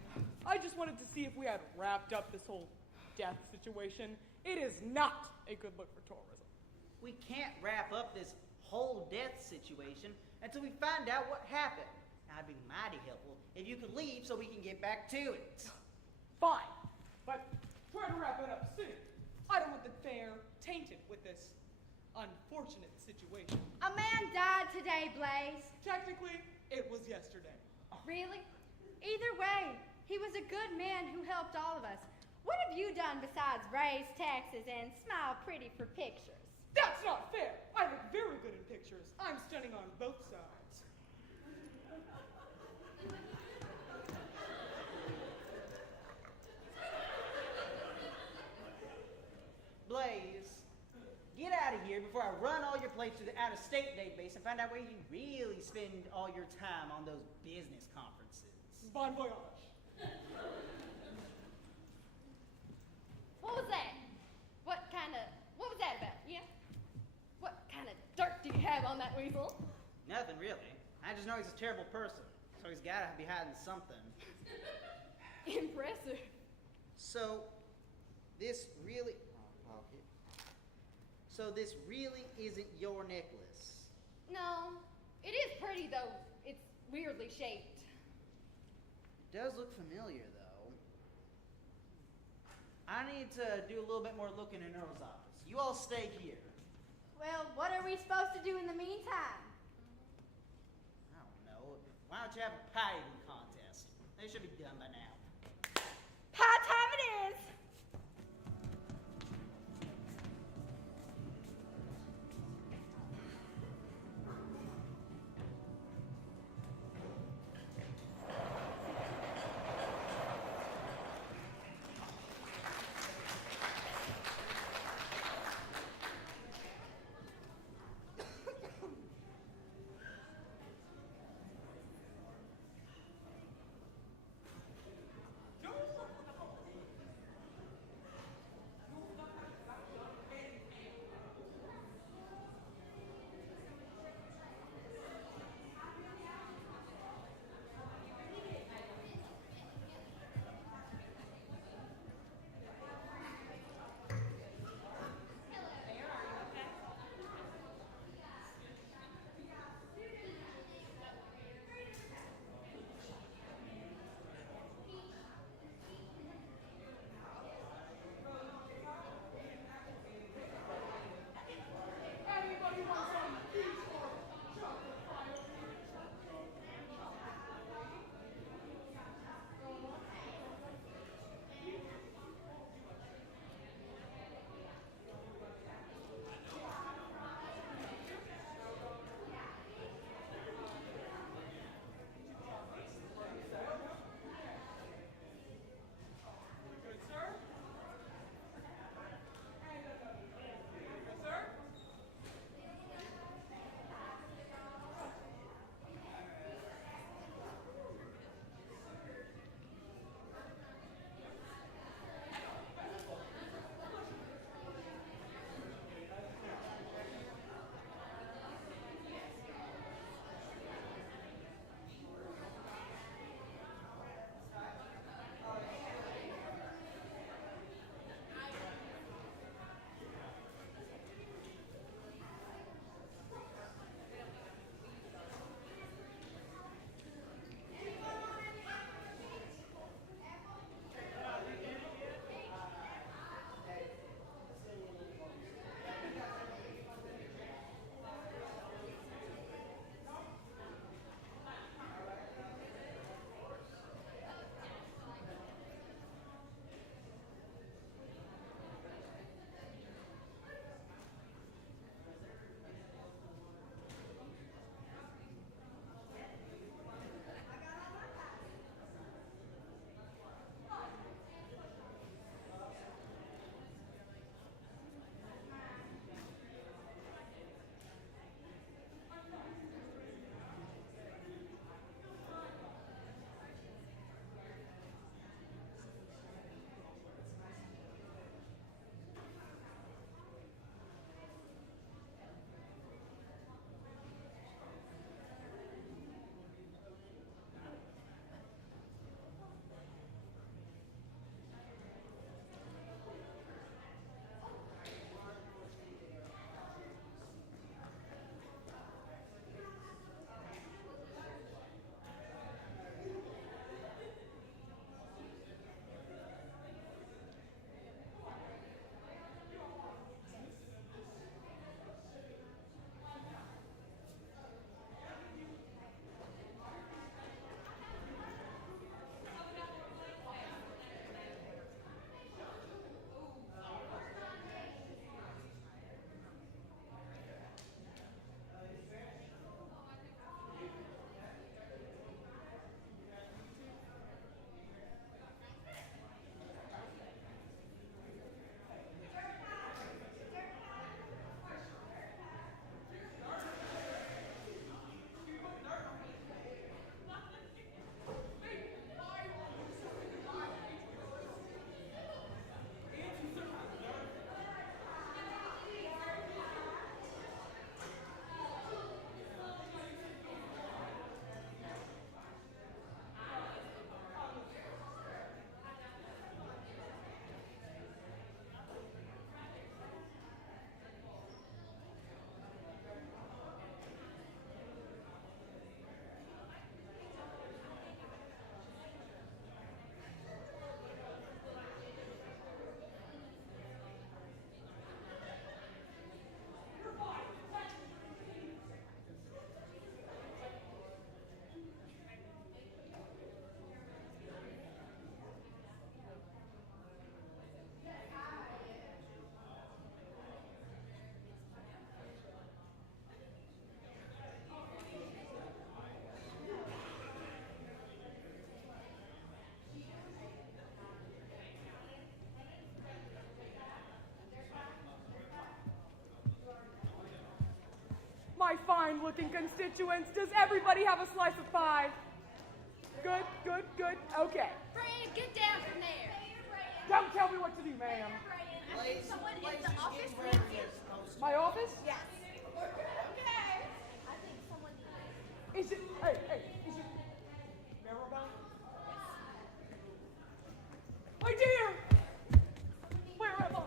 I just wanted to see if we had wrapped up this whole death situation. It is not a good look for tourism. We can't wrap up this whole death situation until we find out what happened. I'd be mighty helpful if you could leave so we can get back to it. Fine, but try to wrap it up soon. I don't want the fair tainted with this unfortunate situation. A man died today, Blaze. Technically, it was yesterday. Really? Either way, he was a good man who helped all of us. What have you done besides raise taxes and smile pretty for pictures? That's not fair. I look very good in pictures. I'm stunning on both sides. Blaze, get out of here before I run all your plates to the out-of-state database and find out where you really spend all your time on those business conferences. Bon voyage. What was that? What was that about? Yeah? What kind of dirt do you have on that weasel? Nothing really. I just know he's a terrible person, so he's gotta be hiding something. Impressive. So, this really. So, this really isn't your necklace. No, it is pretty though. It's weirdly shaped. It does look familiar, though. I need to do a little bit more looking in Earl's office. You all stay here. Well, what are we supposed to do in the meantime? I don't know. Why don't you have a pie eating contest? They should be done by now. Pie time it is! my fine-looking constituents, does everybody have a slice of pie? Good, good, good. Okay. Fran, get down from there. Don't tell me what to do, ma'am. I think someone in the office wherever you're supposed to. My office? Yes. Okay. I think someone Is it? Hey, is it? Maribel? My dear! Where am I?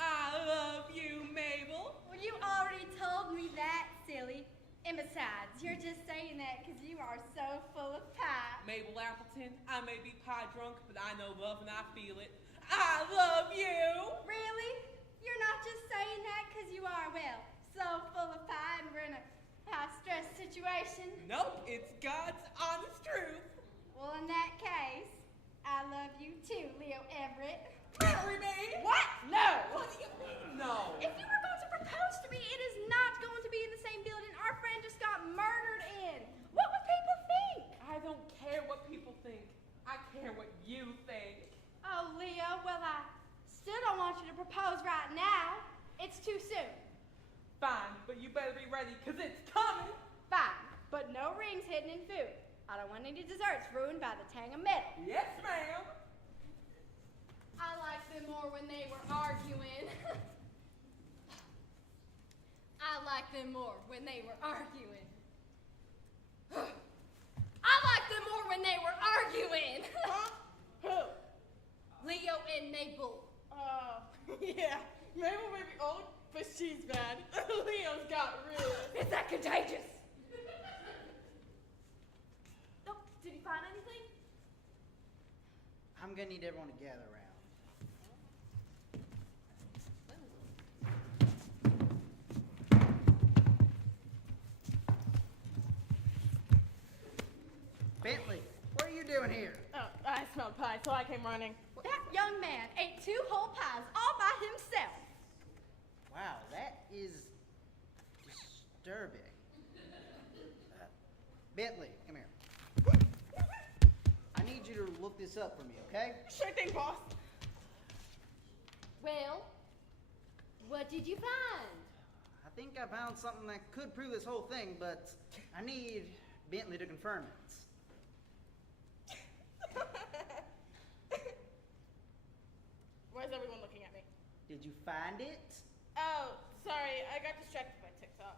I love you, Mabel. Well, you already told me that, silly. And besides, you're just saying that because you are so full of pie. Mabel Appleton, I may be pie drunk, but I know love and I feel it. I love you. Really? You're not just saying that because you are, well, so full of pie and we're in a high-stress situation? Nope, it's God's honest truth. Well, in that case, I love you too, Leo Everett. Marry me? What? No! What do you mean, no? If you were going to propose to me, it is not going to be in the same building our friend just got murdered in. What would people think? I don't care what people think. I care what you think. Oh, Leo, well, I still don't want you to propose right now. It's too soon. Fine, but you better be ready, because it's coming. Fine, but no rings hidden in food. I don't want any desserts ruined by the tang of metal. Yes, ma'am. I liked them more when they were arguing. I liked them more when they were arguing. I liked them more when they were arguing. Huh? Who? Leo and Mabel. Oh, yeah. Mabel may be old, but she's bad. Leo's got real. Is that contagious? Oh, did you find anything? I'm gonna need everyone to gather around. Bentley, what are you doing here? Oh, I smelled pie, so I came running. That young man ate 2 whole pies all by himself. Wow, that is disturbing. Bentley, come here. I need you to look this up for me, okay? Sure thing, boss. Well, what did you find? I think I found something that could prove this whole thing, but I need Bentley to confirm it. Did you find it? Oh, sorry, I got distracted by TikTok.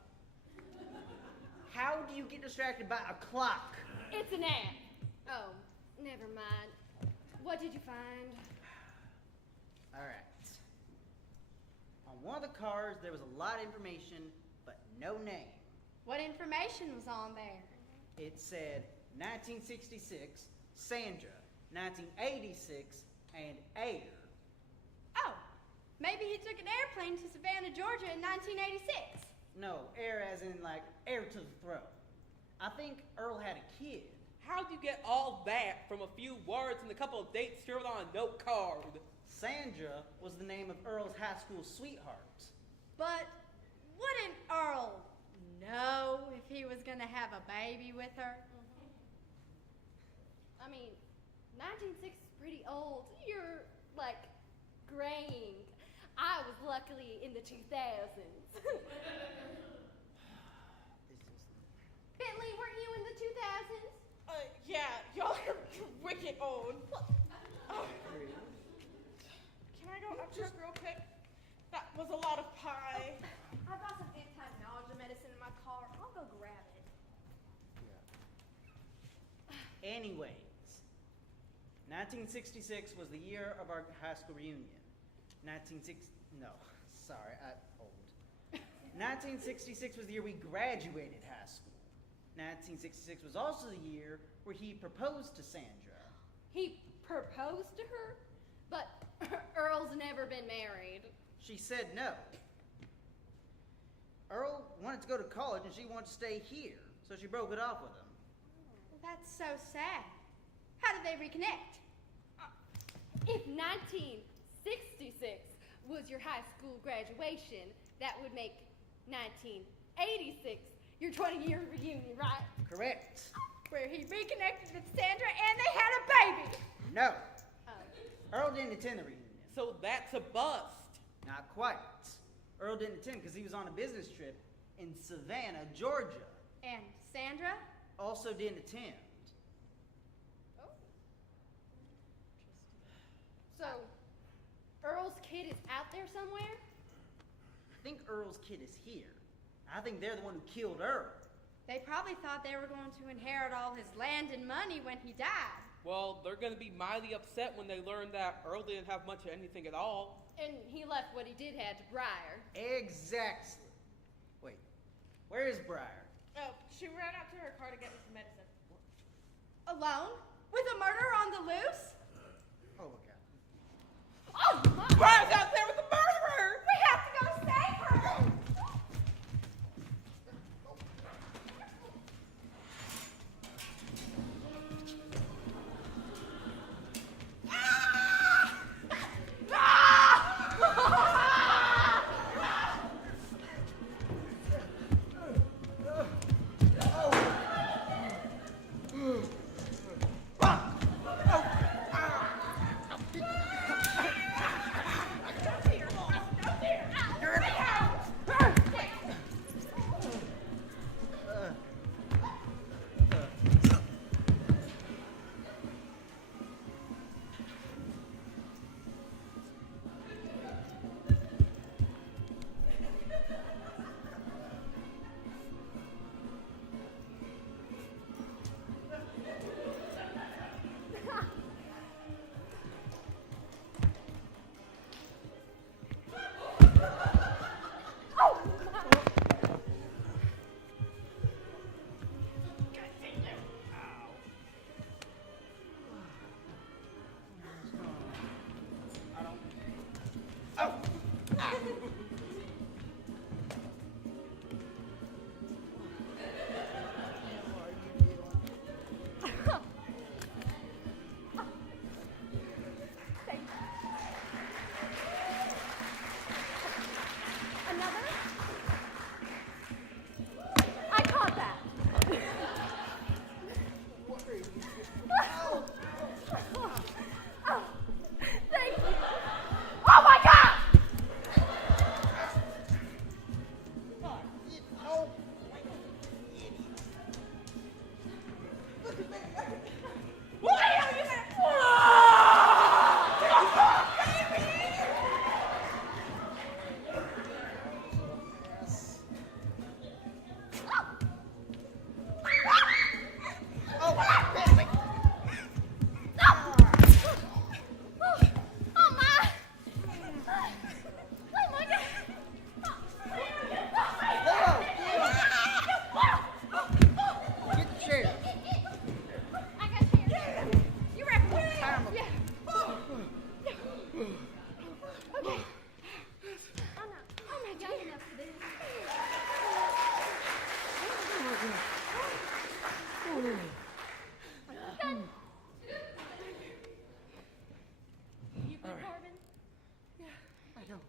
How do you get distracted by a clock? It's an ant. Oh, never mind. What did you find? All right. On one of the cars, there was a lot of information, but no name. What information was on there? It said 1966, Sandra, 1986, and air. Oh, maybe he took an airplane to Savannah, Georgia in 1986. No, air as in like air to the throat. I think Earl had a kid. How'd you get all that from a few words and a couple of dates scribbled on a note card? Sandra was the name of Earl's high school sweetheart. But wouldn't Earl know if he was gonna have a baby with her? I mean, 1960 is pretty old. You're like graying. I was luckily in the 2000s. Bentley, weren't you in the 2000s? Yeah, y'all are wicked old. Oh. Can I go upstairs real quick? That was a lot of pie. I brought some anti-nausea medicine in my car. I'll go grab it. Anyways, 1966 was the year of our high school reunion. 1966 was the year we graduated high school. 1966 was also the year where he proposed to Sandra. He proposed to her? But Earl's never been married. She said no. Earl wanted to go to college and she wanted to stay here, so she broke it off with him. That's so sad. How did they reconnect? If 1966 was your high school graduation, that would make 1986 your 20-year reunion, right? Correct. Where he reconnected with Sandra and they had a baby. No. Oh. Earl didn't attend the reunion. So that's a bust. Not quite. Earl didn't attend because he was on a business trip in Savannah, Georgia. And Sandra? Also didn't attend. Oh. So, Earl's kid is out there somewhere? I think Earl's kid is here. I think they're the one who killed Earl. They probably thought they were going to inherit all his land and money when he died. Well, they're going to be mighty upset when they learn that Earl didn't have much of anything at all. And he left what he did have to Briar. Exactly. Wait, where is Briar? Oh, she ran out to her car to get me some medicine. Alone? With a murderer on the loose? Oh, okay. Oh, my! Briar's out there with the murderer! We have to go save her!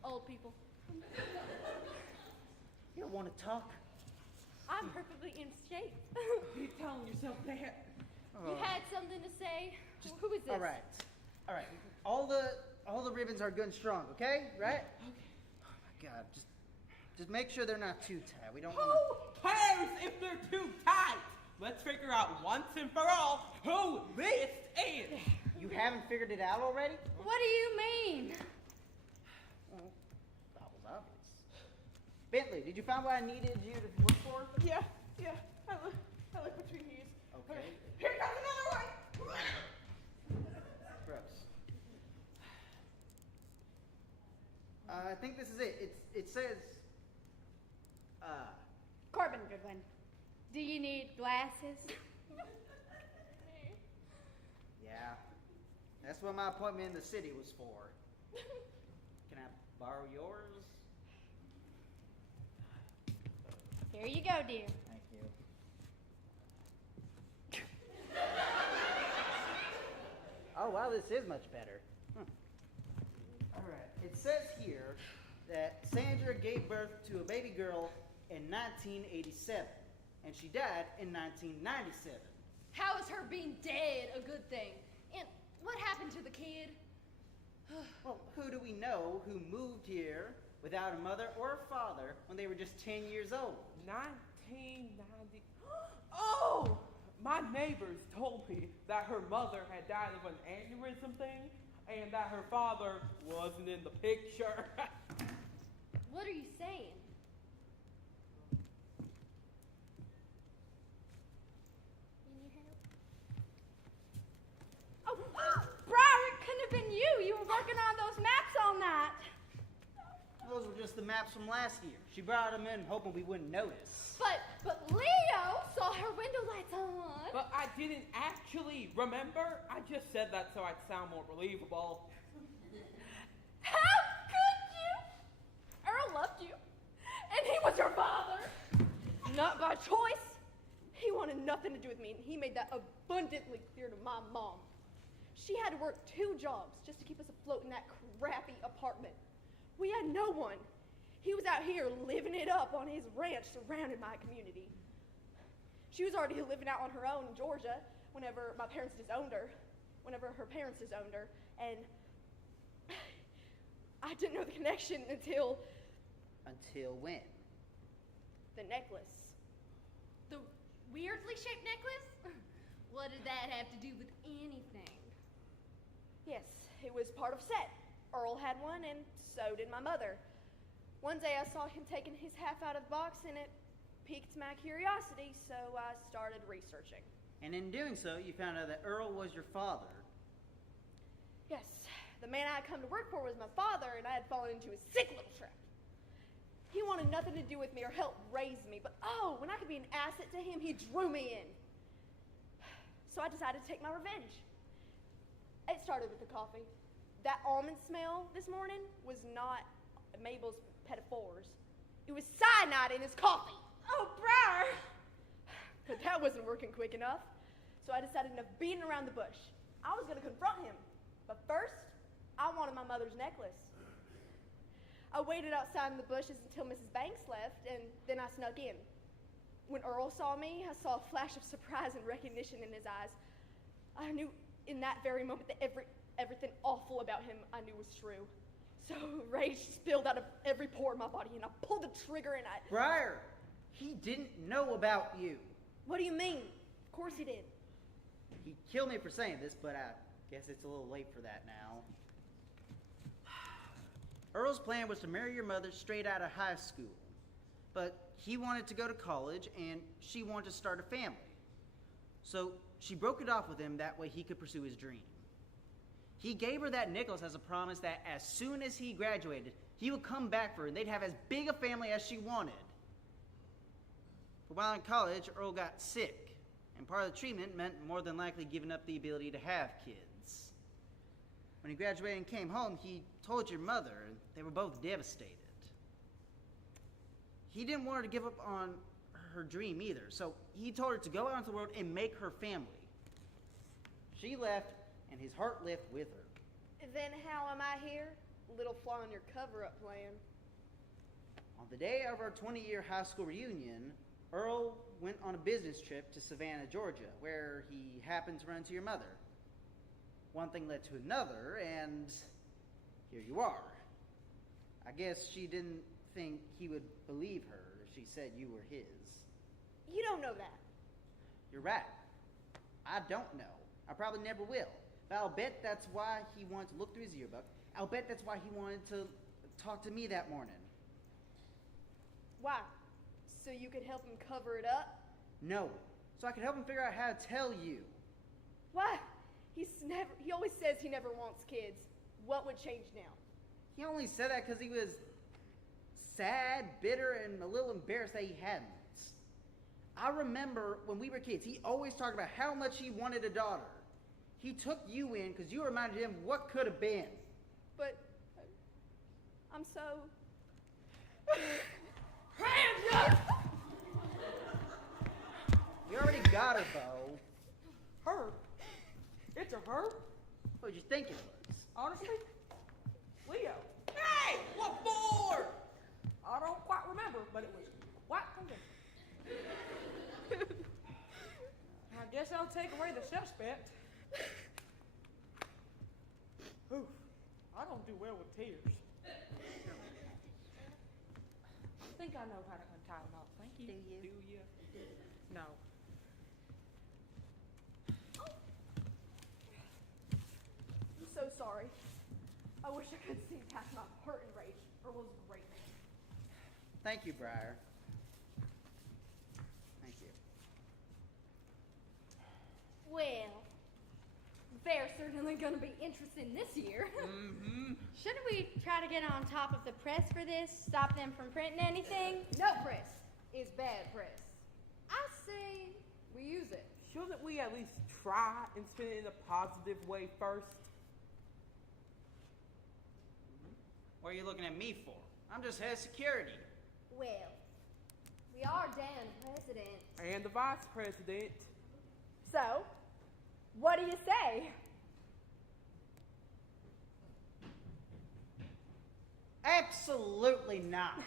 old people. You don't want to talk? I'm perfectly in shape. You're telling yourself that. You had something to say? Who is this? All right. All right. All the ribbons are good and strong, okay? Right? Okay. Oh my God. Just make sure they're not too tight. We don't Who want cares if they're too tight? Let's figure out once and for all who this is. to. You haven't figured it out already? What do you mean? Well, that was obvious. Bentley, did you find what I needed you to look for? Yeah. I look between these. Okay. Here comes another one. Gross. I think this is it. It says, Corbin Goodwin, do you need glasses? yeah. That's what my appointment in the city was for. Can I borrow yours? Here you go, dear. Thank you. Oh, wow, this is much better. All right. It says here that Sandra gave birth to a baby girl in 1987, and she died in 1997. How is her being dead a good thing? And what happened to the kid? Well, who do we know who moved here without a mother or a father when they were just 10 years old? 1990. Oh! My neighbors told me that her mother had died of an aneurysm thing and that her father wasn't in the picture. What are you saying? You need help? Oh, Briar, it couldn't have been you. You were working on those maps all night. Those were just the maps from last year. She brought them in hoping we wouldn't notice. But Leo saw her window lights on. But I didn't actually remember. I just said that so I'd sound more believable. How could you? Earl loved you, and he was your father. Not by choice. He wanted nothing to do with me, and he made that abundantly clear to my mom. She had to work 2 jobs just to keep us afloat in that crappy apartment. We had no one. He was out here living it up on his ranch surrounded by a community. She was already living out on her own in Georgia whenever her parents disowned her, and I didn't know the connection until Until when? the necklace. The weirdly shaped necklace? What did that have to do with anything? Yes, it was part of set. Earl had one, and so did my mother. One day I saw him taking his half out of the box, and it piqued my curiosity, so I started researching. And in doing so, you found out that Earl was your father. Yes, the man I had come to work for was my father, and I had fallen into a sick little trap. He wanted nothing to do with me or help raise me, but oh, when I could be an asset to him, he drew me in. So I decided to take my revenge. It started with the coffee. That almond smell this morning was not Mabel's Petitfours. It was cyanide in his coffee. Oh, Briar. But that wasn't working quick enough. So I decided enough beating around the bush. I was going to confront him. But first, I wanted my mother's necklace. I waited outside in the bushes until Mrs. Banks left, and then I snuck in. When Earl saw me, I saw a flash of surprise and recognition in his eyes. I knew in that very moment that everything awful about him I knew was true. So rage spilled out of every pore in my body, and I pulled the trigger, and I... Briar, he didn't know about you. What do you mean? Of course he did. He killed me for saying this, but I guess it's a little late for that now. Earl's plan was to marry your mother straight out of high school. But he wanted to go to college, and she wanted to start a family. So she broke it off with him, that way he could pursue his dream. He gave her that necklace as a promise that as soon as he graduated, he would come back for her, and they'd have as big a family as she wanted. But while in college, Earl got sick, and part of the treatment meant more than likely giving up the ability to have kids. When he graduated and came home, he told your mother, and they were both devastated. He didn't want her to give up on her dream either, so he told her to go out into the world and make her family. She left, and his heart left with her. Then how am I here, little flaw in your cover-up plan. On the day of our 20-year high school reunion, Earl went on a business trip to Savannah, Georgia, where he happened to run into your mother. One thing led to another, and here you are. I guess she didn't think he would believe her if she said you were his. You don't know that. You're right. I don't know. I probably never will. But I'll bet that's why he wanted to look through his yearbook. I'll bet that's why he wanted to talk to me that morning. Why? So you could help him cover it up? No. So I could help him figure out how to tell you. Why? He always says he never wants kids. What would change now? He only said that because he was sad, bitter, and a little embarrassed that he hadn't. I remember when we were kids, he always talked about how much he wanted a daughter. He took you in because you reminded him what could have been. But I'm so... Hands up! You already got her, Bo. Her? It's a her? What did you think it was? Honestly? Leo. Hey, what for? I don't quite remember, but it was quite convincing. I guess I'll take away the suspect. Oof, I don't do well with tears. I think I know how to untie a knot. Thank you. Do you? Do you? No. I'm so sorry. I wish I could see past my hurt and rage. Earl was a great man. Thank you, Briar. Thank you. Well, they're certainly going to be interested this year. Mm-hmm. Shouldn't we try to get on top of the press for this? Stop them from printing anything? No press is bad press. I say we use it. Shouldn't we at least try and spin it in a positive way first? What are you looking at me for? I'm just head of security. Well, we are damn president. And the vice president. So, what do you say? Absolutely not.